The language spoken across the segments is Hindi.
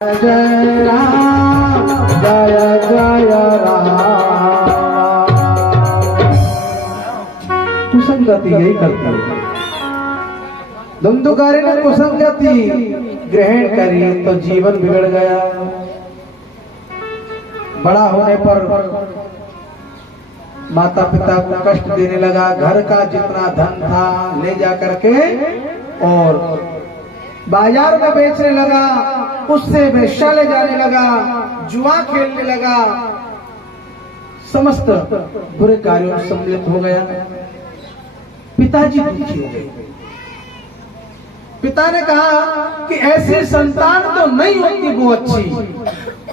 जय राम जय जय राम। कुसंगति यही करती है। धुंधुकारी ने कुसंगति ग्रहण करी तो जीवन बिगड़ गया। बड़ा होने पर माता पिता को कष्ट देने लगा। घर का जितना धन था ले जा करके और बाजार में बेचने लगा। उससे वेश्यालय जाने लगा, जुआ खेलने लगा, समस्त बुरे कार्यों में सम्मिलित हो गया। पिताजी दुखी हो गए। पिता ने कहा कि ऐसी संतान तो नहीं होती वो अच्छी।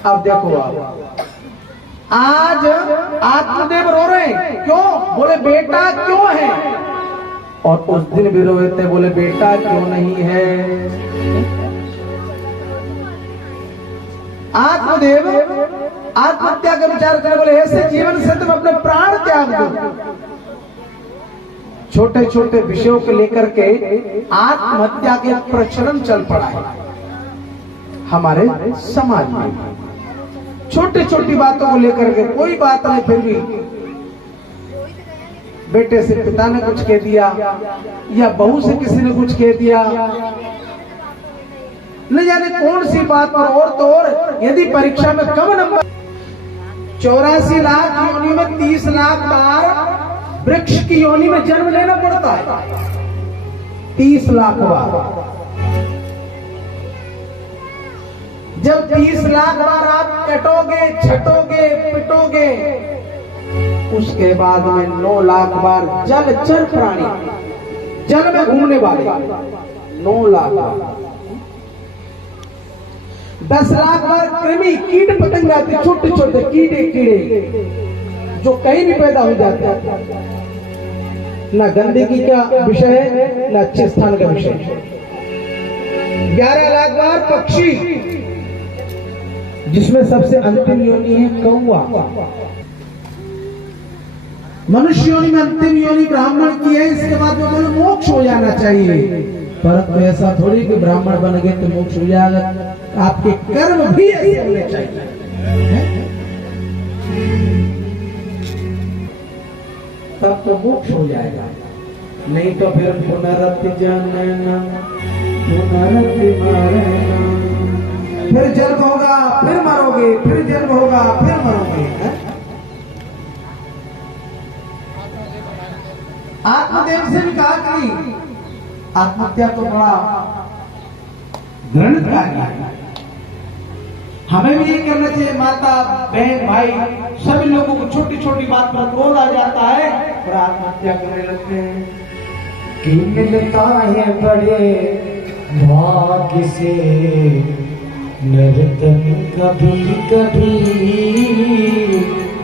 अब देखो आप आज आत्मदेव रो रहे हैं। क्यों? बोले बेटा क्यों है। और उस दिन भी रोए थे, बोले बेटा क्यों नहीं है। आत्मदेव आत्महत्या का विचार कर बोले ऐसे जीवन से तुम अपने प्राण त्याग दो। छोटे छोटे विषयों को लेकर के आत्महत्या के प्रचलन चल पड़ा है हमारे समाज में। छोटी छोटी बातों को लेकर के कोई बात नहीं, फिर भी बेटे से पिता ने कुछ कह दिया या बहू से किसी ने कुछ कह दिया, न जाने कौन सी बात पर। और तो और यदि परीक्षा में कम नंबर 84 लाख योनि में 30 लाख बार वृक्ष की योनि में जन्म लेना पड़ता है। 30 लाख बार। जब 30 लाख बार आप कटोगे, छटोगे, पिटोगे, उसके बाद में 9 लाख बार जलचर प्राणी जल में घूमने वाले 9 लाख बार। 10 लाख बार कृमि कीट पतंग आते, छोटे छोटे कीड़े जो कहीं भी पैदा हो जाते हैं। न गंदगी का विषय है, न अच्छे स्थान का विषय है। 11 लाख बार पक्षी, जिसमें सबसे अंतिम योनि है कौवा। मनुष्य योनि में अंतिम योनि ब्राह्मण की है। इसके बाद में मोक्ष हो जाना चाहिए। परंतु ऐसा थोड़ी कि ब्राह्मण बन गए तो मोक्ष हो जाएगा। आपके कर्म भी ऐसे होने चाहिए। तब तो मोक्ष हो जाएगा, नहीं तो फिर पुनरति जनना पुनरति मरना, फिर जन्म होगा फिर मरोगे, फिर जन्म होगा फिर मरोगे। आत्मदेव से भी कहा कि आत्महत्या तो बड़ा घृणित कार्य है। हमें भी ये करना चाहिए। माता बहन भाई सभी लोगों को छोटी छोटी बात पर क्रोध आ जाता है और आत्महत्या करने लगते हैं। कि मिलता है बड़े भाग्य से नर्तन कभी कभी,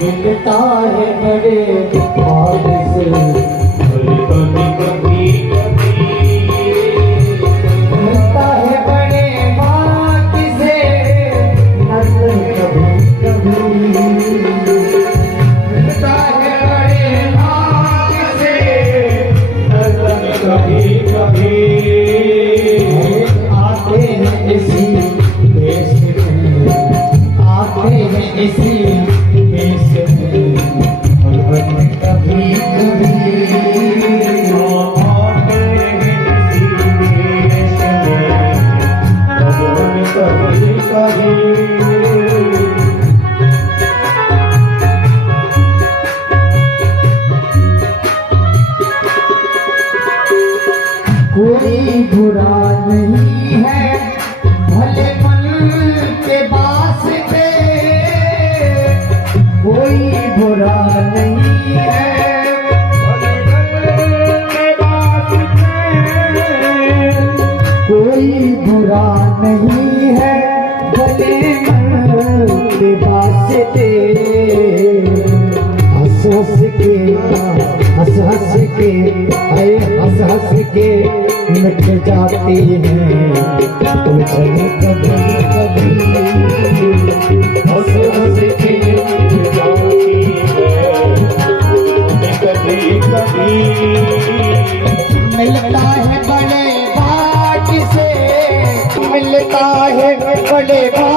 मिलता है बड़े भाग्य से नर्तन कभी कोई बुरा नहीं है भले मन के वास्ते, कोई बुरा नहीं है भले मन के वास्ते, कोई बुरा नहीं है भले मन के वास्ते। हंस हंस के मिट जाती हैं उलझन कभी कभी। हंस हंस के मिट जाती हैं कभी कभी। मिलता है बड़े भाग्य से, मिलता है बड़े भाग्य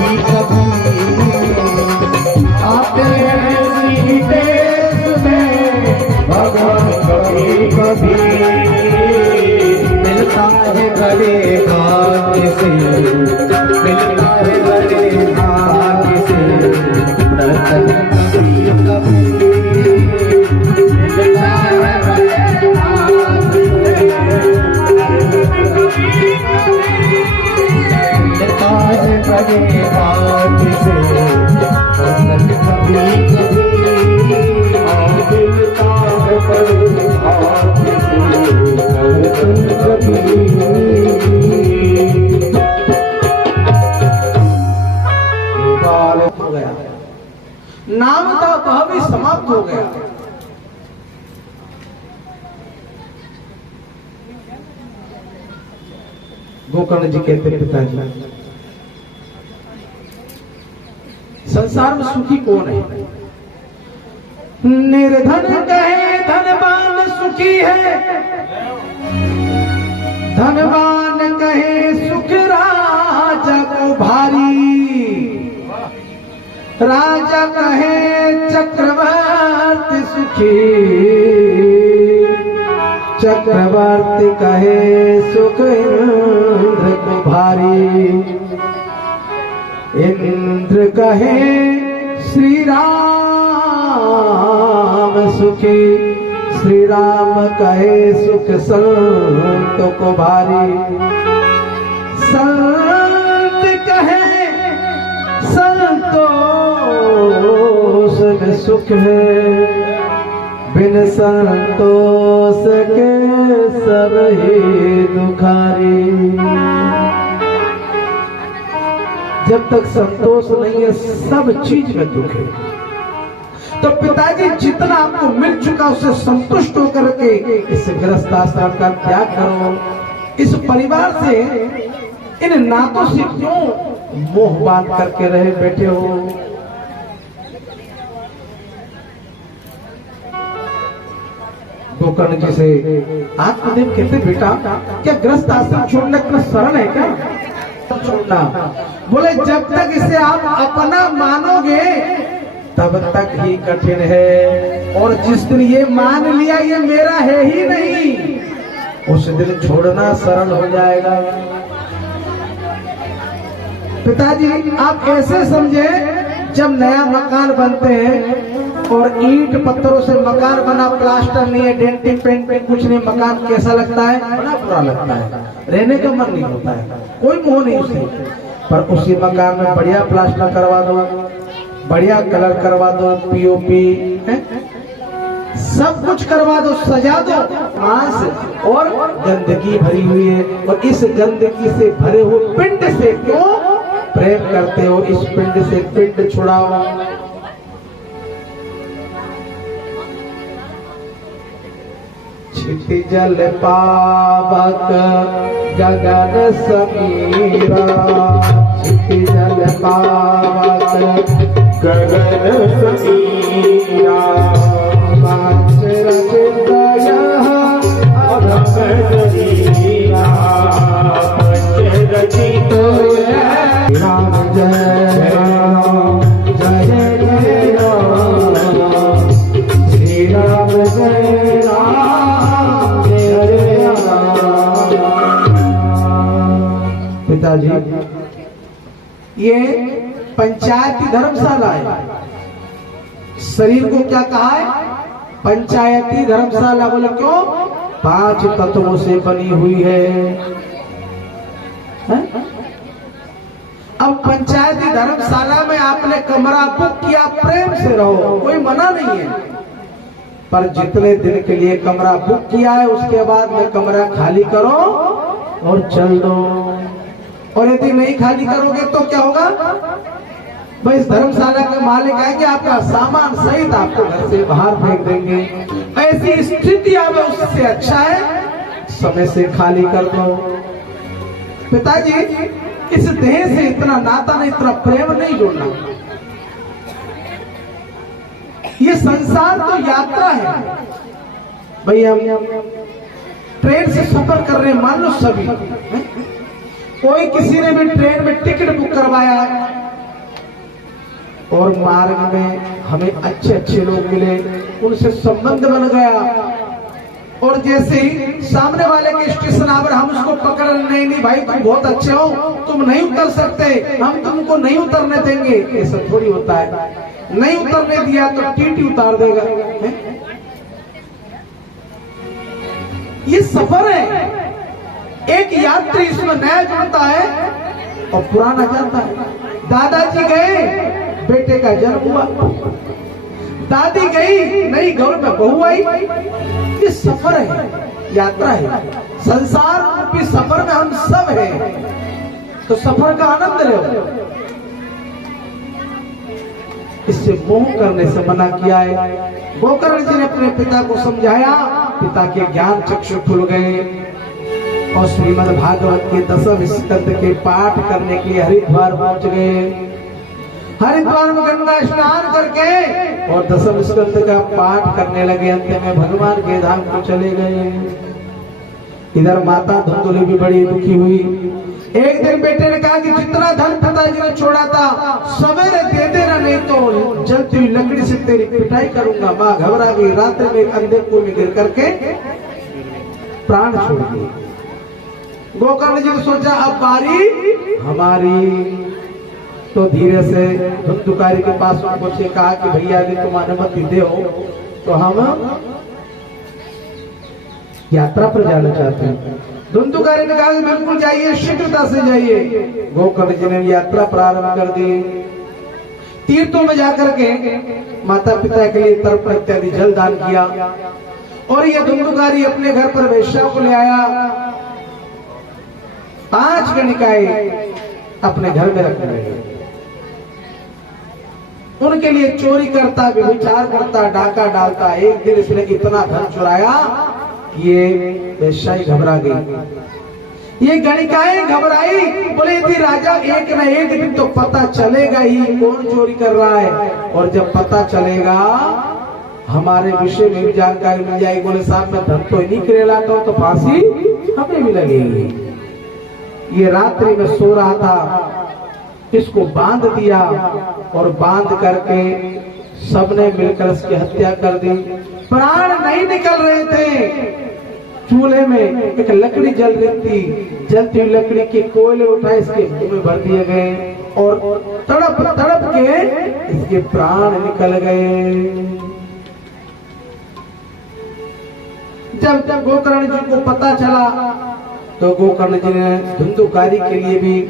कभी कभी आते हैं इसी देश में भगवान कभी कभी मिलता है बड़े भाग्य से मिलता है बड़े भाग्य से दर्शन कभी कभी मिलता है बड़े भाग्य से मिलता है बड़े भाग्य से दर्शन कभी कभी मिलता है बड़े भाग्य से हो गया, नाम था वह भी समाप्त हो गया। गोकर्ण जी कहते पिताजी, संसार में सुखी कौन है? निर्धन कहे धनवान सुखी है, धनवान कहे सुख राजा को भारी, राजा कहे चक्रवर्ती सुखी, चक्रवर्ती कहे सुख इंद्र को भारी, इंद्र कहे श्री राम सुखी, श्री राम कहे सुख संत को भारी, संत कहे संतोष में सुख है, बिन संतोष के सब ही दुखारी। जब तक संतोष नहीं है सब चीज में दुख है। तो पिताजी जितना आपको मिल चुका उससे संतुष्ट होकर के इस गृहस्थाश्रम का त्याग करो। इस परिवार से इन नातों से क्यों मोह बांध करके रहे बैठे हो? गोकर्ण जी से आत्मदेव कहते बेटा क्या गृहस्थ आश्रम छोड़ने का शरण है क्या? छोड़ना बोले जब तक इसे आप अपना मानोगे तब तक ही कठिन है, और जिस दिन ये मान लिया ये मेरा है ही नहीं उस दिन छोड़ना सरल हो जाएगा। पिताजी आप ऐसे समझे जब नया मकान बनते हैं और ईंट पत्थरों से मकान बना, प्लास्टर नहीं है, डेंटिंग पेंट कुछ नहीं, मकान कैसा लगता है? बड़ा बुरा लगता है, रहने का मन नहीं होता है, कोई मोह नहीं उसे। पर उसी मकान में बढ़िया प्लास्टर करवा दो, बढ़िया कलर करवा दो, पीओपी सब कुछ करवा दो, सजा दो, मांस और गंदगी भरी हुई है, और इस गंदगी से भरे हुए पिंड से क्यों प्रेम करते हो? इस पिंड से पिंड छुड़ाओ। छिटी जल पावक गगन समीरा, छिटी जल पावक गगन समीरा, पांच रचित अधम शरीरा, पंच रचित राम जय राम जय जय राम, श्री राम जय राम जय राम। पिताजी ये पंचायती धर्मशाला है, शरीर को क्या कहा है? पंचायती धर्मशाला। बोले क्यों? 5 तत्वों से बनी हुई है। अब पंचायती धर्मशाला में आपने कमरा बुक किया, प्रेम से रहो, कोई मना नहीं है, पर जितने दिन के लिए कमरा बुक किया है उसके बाद में कमरा खाली करो और चल दो। और यदि नहीं खाली करोगे तो क्या होगा? भाई इस धर्मशाला के मालिक आएंगे, आपका सामान सहित आपको घर से बाहर फेंक देंगे। ऐसी स्थिति अब उससे अच्छा है समय से खाली कर दो। पिताजी इस देह से इतना नाता नहीं, इतना प्रेम नहीं जोड़ना। ये संसार तो यात्रा है। भाई हम ट्रेन से सफर कर रहे हैं, मान लो सभी, कोई किसी ने भी ट्रेन में टिकट बुक करवाया है, और मार्ग में हमें अच्छे अच्छे लोग मिले, उनसे संबंध बन गया। और जैसे ही सामने वाले के स्टेशन आवर हम उसको पकड़, नहीं भाई तुम बहुत अच्छे हो, तुम नहीं उतर सकते, हम तुमको नहीं उतरने देंगे, ऐसा थोड़ी होता है। नहीं उतरने दिया तो टीटी उतार देगा। ये सफर है, एक यात्री इसमें नया जुड़ता है और पुराना जाता है। दादाजी गए, बेटे का जन्म हुआ, दादी गई, नई घर में बहू आई। ये सफर है, यात्रा है, संसार रूपी सफर में हम सब हैं, तो सफर का आनंद लो। इससे मोह करने से मना किया है। गोकर्ण जी ने अपने पिता को समझाया, पिता के ज्ञान चक्षु खुल गए और श्रीमद् भागवत के 10वें स्कंद के पाठ करने के लिए हरिद्वार पहुंच गए। हरिद्वार में गंगा स्नान करके और 10वें स्कंद का पाठ करने लगे। अंत में भगवान के धाम को चले गए। इधर माता धुंधुली भी बड़ी दुखी हुई। एक दिन बेटे ने कहा कि जितना धन पिताजी ने छोड़ा था सवेरे दे देना, नहीं तो जलती हुई लकड़ी से तेरी पिटाई करूंगा। माँ घबरा गई, रात्रि में अंधे कुएं में गिर करके प्राण छोड़ दिए। गोकर्ण जी ने सोचा अब बारी हमारी, तो धीरे से धुंधुकारी के पास पहुंचे, कहा कि भैया यदि तुम अनुमति दे हो तो हम यात्रा पर जाना चाहते हैं। धुंधुकारी ने कहा बिल्कुल जाइए, शीघ्रता से जाइए। गोकर्ण जी ने यात्रा प्रारंभ कर दी। तीर्थों में जाकर के माता पिता के लिए तर्पण इत्यादि जल दान किया और यह धुंधुकारी अपने घर पर वैश्या को ले आया। 5 गणिकाएं अपने घर में रखने लगे। उनके लिए चोरी करता, व्यभिचार करता, डाका डालता। एक दिन इसने इतना धन चुराया, ये वैश्या घबरा गई। ये गणिकाएं घबराई, बोले यदि राजा एक न एक दिन तो पता चलेगा ही कौन चोरी कर रहा है, और जब पता चलेगा हमारे विषय में भी जानकारी मिल जाएगी। बोले साहब मैं धन तो नहीं करे लाता हूं, तो फांसी हमें भी लगेगी। ये रात्रि में सो रहा था, इसको बांध दिया और बांध करके सबने मिलकर इसकी हत्या कर दी। प्राण नहीं निकल रहे थे। चूल्हे में एक लकड़ी जल रही थी, जलती हुई लकड़ी के कोयले उठाए इसके मुंह में भर दिए गए और तड़प तड़प के इसके प्राण निकल गए। जब गोकर्ण जी को पता चला तो गोकर्ण जी ने धुंधुकारी के लिए भी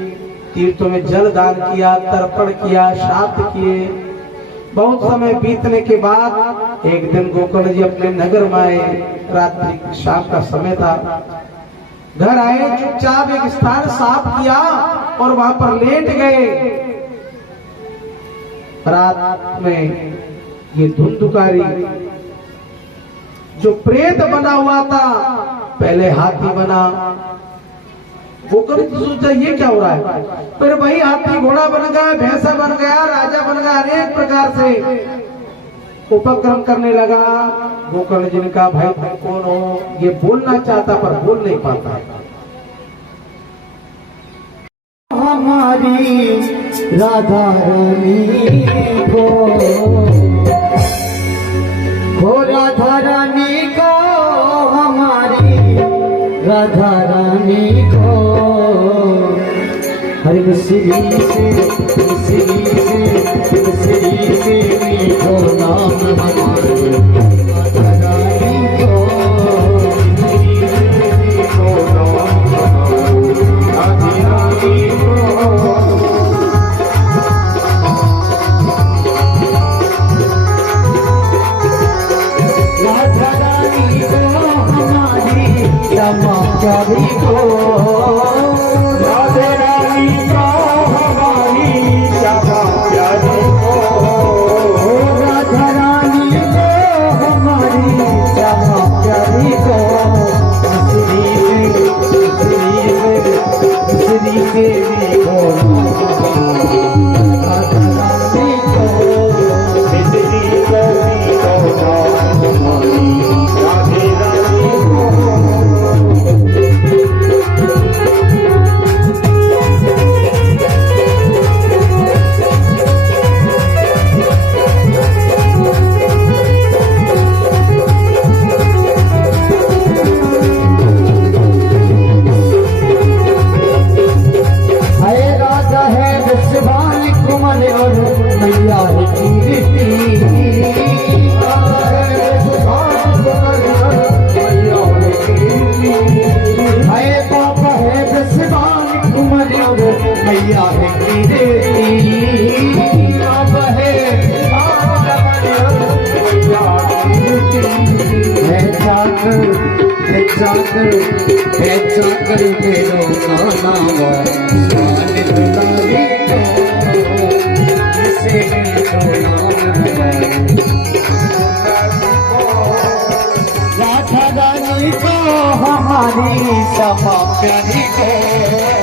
तीर्थों में जल दान किया, तर्पण किया, श्राद्ध किए। बहुत समय बीतने के बाद एक दिन गोकर्ण जी अपने नगर में आए। रात्रि शाम का समय था। घर आए, चुपचाप एक स्थान साफ किया और वहां पर लेट गए। रात में ये धुंधुकारी जो प्रेत बना हुआ था, पहले हाथी बना। गोकर्ण जी सोचा ये क्या हो रहा है, फिर वही हाथी घोड़ा बन गया, भैंसा बन गया, राजा बन गया, अनेक प्रकार से उपक्रम करने लगा। गोकर्ण जी ने कहा भाई तुम कौन हो? ये बोलना चाहता पर बोल नहीं पाता। हमारी राधा रानी हो राधा रानी को, हमारी राधा रानी को। हरे मिश्री से मीठो नाम हमारे राधा रानी को। मीठो नाम हमारे राधा रानी को। राधा रानी को हमारी श्यामा प्यारी को। राधे रानी को हमारी श्यामा प्यारी को। राधा रानी को हमारी श्यामा प्यारी को। मिश्री से मीठो राधा रानी को। मिश्री से मीठो हमारी राधे रानी को। जाकर मेरो नावा मान दुलारी को जिसे मेरो नाम राधा रानी को हमारी क्षमा प्यारी को